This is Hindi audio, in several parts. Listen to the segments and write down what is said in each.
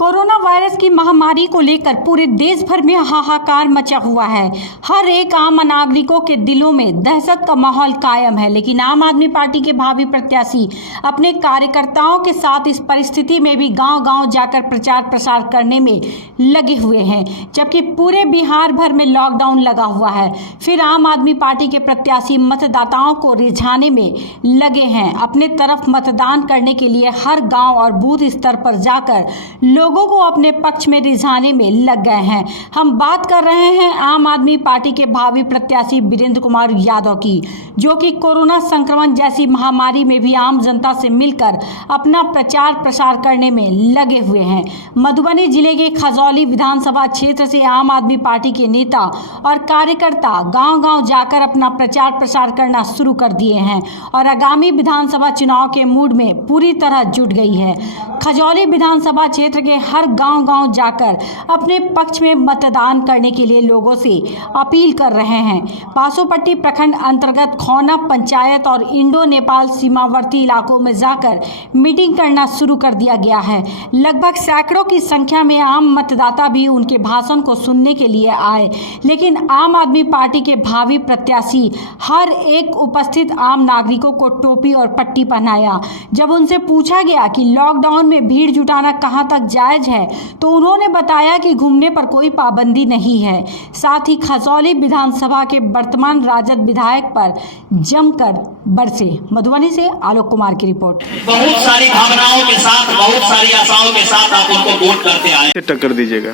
कोरोना वायरस की महामारी को लेकर पूरे देश भर में हाहाकार मचा हुआ है। हर एक आम नागरिकों के दिलों में दहशत का माहौल कायम है, लेकिन आम आदमी पार्टी के भावी प्रत्याशी अपने कार्यकर्ताओं के साथ इस परिस्थिति में भी गांव-गांव जाकर प्रचार प्रसार करने में लगे हुए हैं। जबकि पूरे बिहार भर में लॉकडाउन लगा हुआ है, फिर आम आदमी पार्टी के प्रत्याशी मतदाताओं को रिझाने में लगे हैं। अपने तरफ मतदान करने के लिए हर गाँव और बूथ स्तर पर जाकर लोगों को अपने पक्ष में रिझाने में लग गए हैं। हम बात कर रहे हैं आम आदमी पार्टी के भावी प्रत्याशी वीरेंद्र कुमार यादव की, जो कि कोरोना संक्रमण जैसी महामारी में भी आम जनता से मिलकर अपना प्रचार प्रसार करने में लगे हुए हैं। मधुबनी जिले के खजौली विधानसभा क्षेत्र से आम आदमी पार्टी के नेता और कार्यकर्ता गांव-गांव जाकर अपना प्रचार प्रसार करना शुरू कर दिए हैं और आगामी विधानसभा चुनाव के मूड में पूरी तरह जुट गई है। खजौली विधानसभा क्षेत्र के हर गांव-गांव जाकर अपने पक्ष में मतदान करने के लिए लोगों से अपील कर रहे हैं। पासोपट्टी प्रखंड अंतर्गत खौना पंचायत और इंडो नेपाल सीमावर्ती इलाकों में जाकर मीटिंग करना शुरू कर दिया गया है। लगभग सैकड़ों की संख्या में आम मतदाता भी उनके भाषण को सुनने के लिए आए, लेकिन आम आदमी पार्टी के भावी प्रत्याशी हर एक उपस्थित आम नागरिकों को टोपी और पट्टी पहनाया। जब उनसे पूछा गया कि लॉकडाउन में भीड़ जुटाना कहां तक जायज है, तो उन्होंने बताया कि घूमने पर कोई पाबंदी नहीं है। साथ ही खजौली विधानसभा के वर्तमान राजद विधायक पर जमकर बरसे। मधुबनी से आलोक कुमार की रिपोर्ट। बहुत सारी भावनाओं के साथ, बहुत सारी आशाओं के साथ आप उनको वोट करते आए। टक्कर दीजिएगा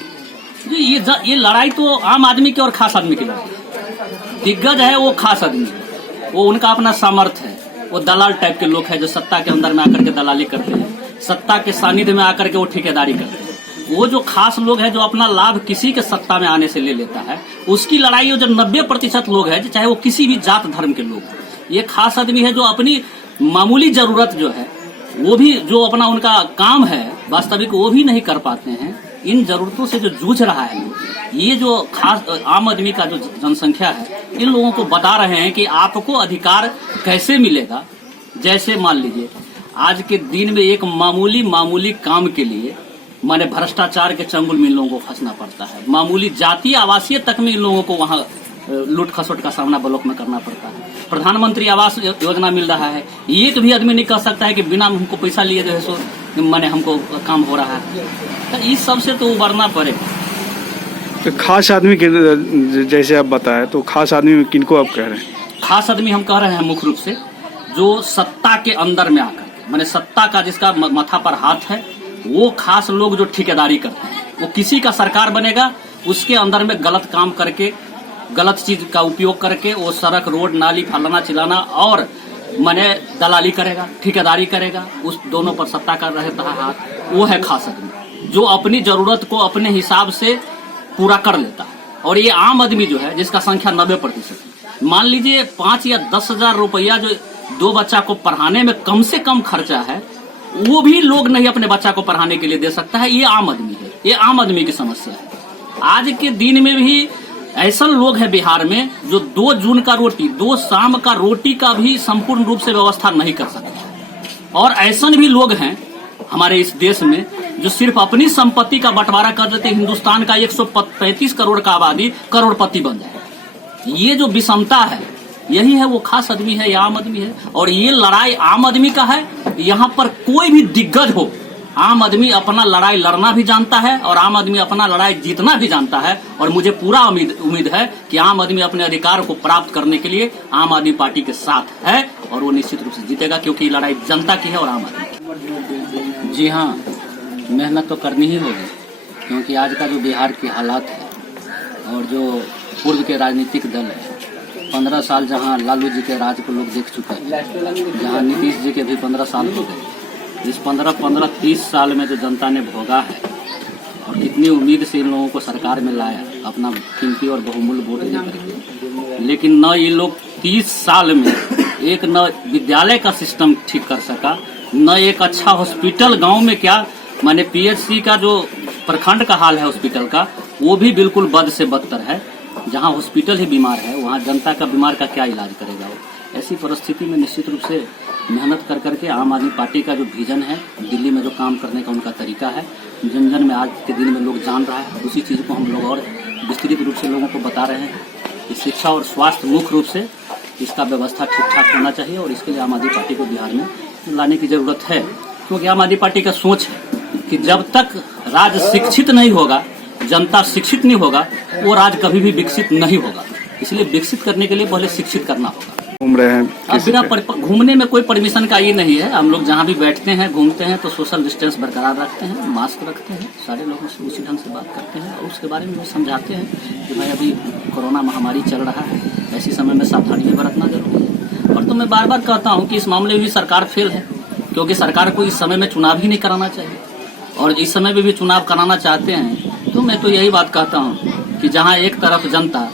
जी। ये लड़ाई तो आम आदमी की और खास आदमी की लड़ाई। दिग्गज है वो खास आदमी, वो उनका अपना सामर्थ्य है। वो दलाल टाइप के लोग हैं जो सत्ता के अंदर में आकर के दलाली करते हैं, सत्ता के सानिध्य में आकर के वो ठेकेदारी करते हैं। वो जो खास लोग हैं जो अपना लाभ किसी के सत्ता में आने से ले लेता है, उसकी लड़ाई जो 90% लोग हैं, चाहे वो किसी भी जात धर्म के लोग हैं। ये खास आदमी है जो अपनी मामूली जरूरत जो है वो भी, जो अपना उनका काम है वास्तविक, वो भी नहीं कर पाते हैं। इन जरूरतों से जो जूझ रहा है, ये जो खास आम आदमी का जो जनसंख्या है, इन लोगों को बता रहे हैं कि आपको अधिकार कैसे मिलेगा। जैसे मान लीजिए आज के दिन में एक मामूली काम के लिए माने भ्रष्टाचार के चंगुल में इन लोगों को फंसना पड़ता है। मामूली जातीय आवासीय तक में इन लोगों को वहाँ लूट खसोट का सामना ब्लॉक में करना पड़ता है। प्रधानमंत्री आवास योजना मिल रहा है, एक भी आदमी नहीं कह सकता है कि बिना हमको पैसा लिए जो है सो माने हमको काम हो रहा है। तो इस सब से तो उबरना पड़ेगा। तो खास आदमी के जैसे आप बताए, तो खास आदमी किनको आप कह रहे हैं? खास आदमी हम कह रहे हैं मुख्य रूप से जो सत्ता के अंदर में आकर, माने सत्ता का जिसका माथा पर हाथ है, वो खास लोग जो ठेकेदारी करते हैं। वो किसी का सरकार बनेगा, उसके अंदर में गलत काम करके, गलत चीज का उपयोग करके वो सड़क रोड नाली फलाना चिलाना और माने दलाली करेगा, ठेकेदारी करेगा। उस दोनों पर सत्ता का रहता है हाथ। वो है खास आदमी जो अपनी जरूरत को अपने हिसाब से पूरा कर लेता है। और ये आम आदमी जो है जिसका संख्या 90%, मान लीजिए 5 या 10 हजार रुपया जो 2 बच्चा को पढ़ाने में कम से कम खर्चा है, वो भी लोग नहीं अपने बच्चा को पढ़ाने के लिए दे सकता है। ये आम आदमी है, ये आम आदमी की समस्या है। आज के दिन में भी ऐसा लोग हैं बिहार में जो 2 जून का रोटी, 2 शाम का रोटी का भी संपूर्ण रूप से व्यवस्था नहीं कर सकते। और ऐसा भी लोग हैं हमारे इस देश में जो सिर्फ अपनी संपत्ति का बंटवारा कर देते, हिंदुस्तान का 135 करोड़ का आबादी करोड़पति बन जाए। ये जो विषमता है, यही है वो खास आदमी है, या आम आदमी है। और ये लड़ाई आम आदमी का है। यहाँ पर कोई भी दिग्गज हो, आम आदमी अपना लड़ाई लड़ना भी जानता है और आम आदमी अपना लड़ाई जीतना भी जानता है। और मुझे पूरा उम्मीद है कि आम आदमी अपने अधिकार को प्राप्त करने के लिए आम आदमी पार्टी के साथ है और वो निश्चित रूप से जीतेगा, क्योंकि लड़ाई जनता की है और आम आदमी की। जी हाँ, मेहनत तो करनी ही होगी, क्योंकि आज का जो बिहार की हालात है और जो पूर्व के राजनीतिक दल है, 15 साल जहां लालू जी के राज को लोग देख चुके हैं, जहां नीतीश जी के भी 15 साल हो गए। इस 15-30 साल में जो जनता ने भोगा है और कितनी उम्मीद से इन लोगों को सरकार में लाया अपना कीमती और बहुमूल्य वोट देकर, लेकिन न ये लोग 30 साल में एक न विद्यालय का सिस्टम ठीक कर सका, न एक अच्छा हॉस्पिटल गाँव में, क्या माने PHC का जो प्रखंड का हाल है हॉस्पिटल का, वो भी बिल्कुल बद से बदतर है। जहाँ हॉस्पिटल ही बीमार है, वहाँ जनता का बीमार का क्या इलाज करेगा वो। ऐसी परिस्थिति में निश्चित रूप से मेहनत कर करके आम आदमी पार्टी का जो विजन है, दिल्ली में जो काम करने का उनका तरीका है, जन जन में आज के दिन में लोग जान रहा है। उसी चीज़ को हम लोग और विस्तृत रूप से लोगों को बता रहे हैं कि शिक्षा और स्वास्थ्य मुख्य रूप से इसका व्यवस्था ठीक ठाक होना चाहिए और इसके लिए आम आदमी पार्टी को बिहार में लाने की जरूरत है। क्योंकि आम आदमी पार्टी का सोच है कि जब तक राज्य शिक्षित नहीं होगा, जनता शिक्षित नहीं होगा, वो राज्य कभी भी विकसित नहीं होगा। इसलिए विकसित करने के लिए पहले शिक्षित करना होगा। घूम रहे हैं अब बिना घूमने में कोई परमिशन का ये नहीं है। हम लोग जहाँ भी बैठते हैं घूमते हैं तो सोशल डिस्टेंस बरकरार रखते हैं, मास्क रखते हैं, सारे लोगों से उसी ढंग से बात करते हैं और उसके बारे में भी समझाते हैं कि भाई अभी कोरोना महामारी चल रहा है, ऐसे समय में सावधानी भी बरतना जरूरी है। और तो मैं बार बार कहता हूँ कि इस मामले में भी सरकार फेल है, क्योंकि सरकार को इस समय में चुनाव ही नहीं कराना चाहिए। और इस समय में भी चुनाव कराना चाहते हैं तो मैं तो यही बात कहता हूँ कि जहाँ एक तरफ जनता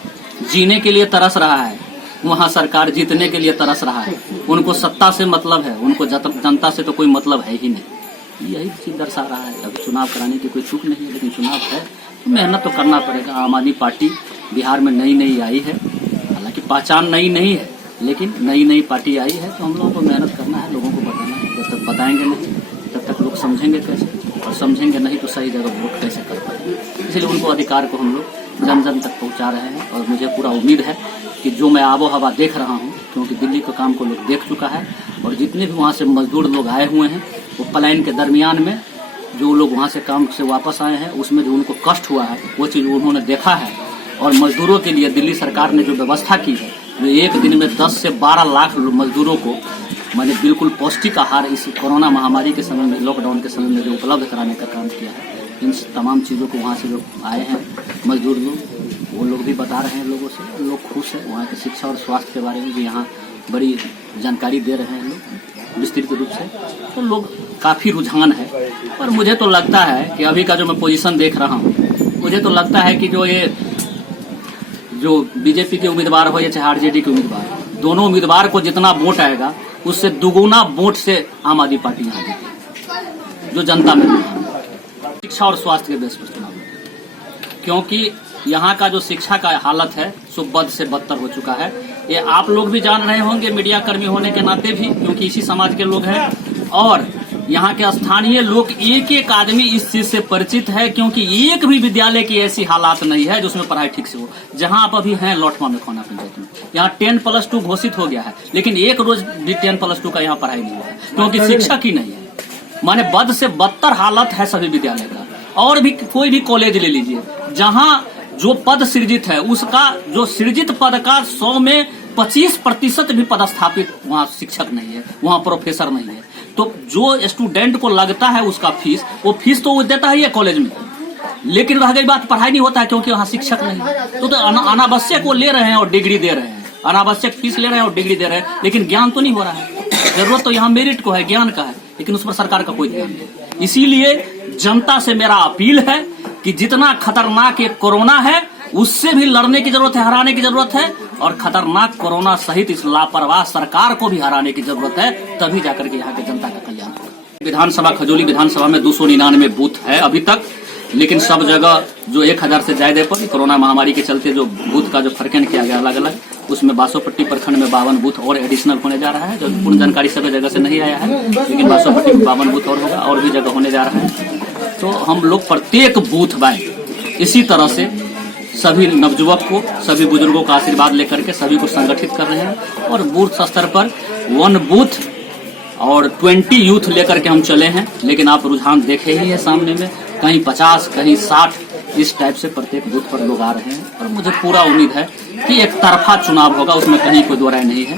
जीने के लिए तरस रहा है, वहाँ सरकार जीतने के लिए तरस रहा है। उनको सत्ता से मतलब है, उनको जनता से तो कोई मतलब है ही नहीं। यही चीज दर्शा रहा है। अभी चुनाव कराने की कोई चूक नहीं है, लेकिन चुनाव है तो मेहनत तो करना पड़ेगा। आम आदमी पार्टी बिहार में नई आई है, हालांकि पहचान नई नहीं है, लेकिन नई पार्टी आई है तो हम लोगों को मेहनत करना है, लोगों को बताना है। जब तक बताएंगे नहीं तब तक लोग समझेंगे कैसे, और समझेंगे नहीं तो सही जगह वोट कैसे कर पाएंगे। इसलिए उनको अधिकार को हम लोग जन जन तक पहुंचा रहे हैं। और मुझे पूरा उम्मीद है कि जो मैं आबो हवा देख रहा हूं, क्योंकि दिल्ली के काम को लोग देख चुका है, और जितने भी वहां से मजदूर लोग आए हुए हैं वो पलायन के दरमियान में जो लोग वहां से काम से वापस आए हैं उसमें जो उनको कष्ट हुआ है वो चीज़ उन्होंने देखा है। और मजदूरों के लिए दिल्ली सरकार ने जो व्यवस्था की है, जो एक दिन में 10 से 12 लाख मजदूरों को मैंने बिल्कुल पौष्टिक आहार इस कोरोना महामारी के समय में, लॉकडाउन के समय में जो उपलब्ध कराने का काम किया है, इन तमाम चीज़ों को वहाँ से जो आए हैं मजदूर लोग, वो लोग भी बता रहे हैं लोगों से, लोग खुश हैं। वहाँ की शिक्षा और स्वास्थ्य के बारे में भी यहाँ बड़ी जानकारी दे रहे हैं लोग विस्तृत रूप से, तो लोग काफ़ी रुझान है। और मुझे तो लगता है कि अभी का जो मैं पोजीशन देख रहा हूँ, मुझे तो लगता है कि जो बीजेपी के उम्मीदवार हो या चाहे आरजेडी के उम्मीदवार, दोनों उम्मीदवार को जितना वोट आएगा उससे दुगुना वोट से आम आदमी पार्टी यहाँ जीती, जो जनता में शिक्षा और स्वास्थ्य के बेस पर चुनाव, क्योंकि यहाँ का जो शिक्षा का हालत है सो बद से बदतर हो चुका है। ये आप लोग भी जान रहे होंगे, मीडिया कर्मी होने के नाते भी, क्योंकि इसी समाज के लोग हैं। और यहाँ के स्थानीय लोग एक आदमी इस चीज से परिचित है, क्योंकि एक भी विद्यालय की ऐसी हालात नहीं है जिसमें पढ़ाई ठीक से हो। जहाँ आप अभी हैं लौटमा में, खाना पंचायत में, यहाँ 10+2 घोषित हो गया है, लेकिन एक रोज भी 10+2 का यहाँ पढ़ाई नहीं हुआ है, क्योंकि शिक्षक ही नहीं है। माने बद से बदतर हालत है सभी विद्यालय का। और भी कोई भी कॉलेज ले लीजिए, जहाँ जो पद सृजित है उसका जो सृजित पद का 100 में 25% भी पदस्थापित वहाँ शिक्षक नहीं है, वहाँ प्रोफेसर नहीं है। तो जो स्टूडेंट को लगता है उसका फीस, वो फीस तो वो देता ही है कॉलेज में, लेकिन रह गई बात पढ़ाई नहीं होता है, क्योंकि वहाँ शिक्षक नहीं है। तो अनावश्यक वो ले रहे हैं और डिग्री दे रहे हैं, अनावश्यक फीस ले रहे हैं और डिग्री दे रहे हैं, लेकिन ज्ञान तो नहीं हो रहा है। जरूरत तो यहाँ मेरिट को है, ज्ञान का है, लेकिन उस पर सरकार का कोई ध्यान नहीं। इसीलिए जनता से मेरा अपील है कि जितना खतरनाक ये कोरोना है उससे भी लड़ने की जरूरत है, हराने की जरूरत है। और खतरनाक कोरोना सहित इस लापरवाह सरकार को भी हराने की जरूरत है, तभी जाकर के यहाँ के जनता का कल्याण होगा। विधानसभा खजौली विधानसभा में 299 बूथ है अभी तक, लेकिन सब जगह जो 1000 से ज्यादा पर कोरोना महामारी के चलते जो बूथ का जो फर्कन किया गया अलग अलग, उसमें बासोपट्टी प्रखंड में 52 बूथ और एडिशनल होने जा रहा है। जो पूर्ण जानकारी सभी जगह से नहीं आया है, लेकिन बासोपट्टी में 52 बूथ और होगा, और भी जगह होने जा रहा है। तो हम लोग प्रत्येक बूथ बाय इसी तरह से सभी नवजुवक को, सभी बुजुर्गों का आशीर्वाद लेकर के सभी को संगठित कर रहे हैं। और बूथ स्तर पर 1 बूथ और 20 यूथ लेकर के हम चले हैं, लेकिन आप रुझान देखे ही है सामने में, कहीं 50 कहीं 60 इस टाइप से प्रत्येक बूथ पर लोग आ रहे हैं। और मुझे पूरा उम्मीद है कि एक तरफा चुनाव होगा, उसमें कहीं कोई दो राय नहीं है।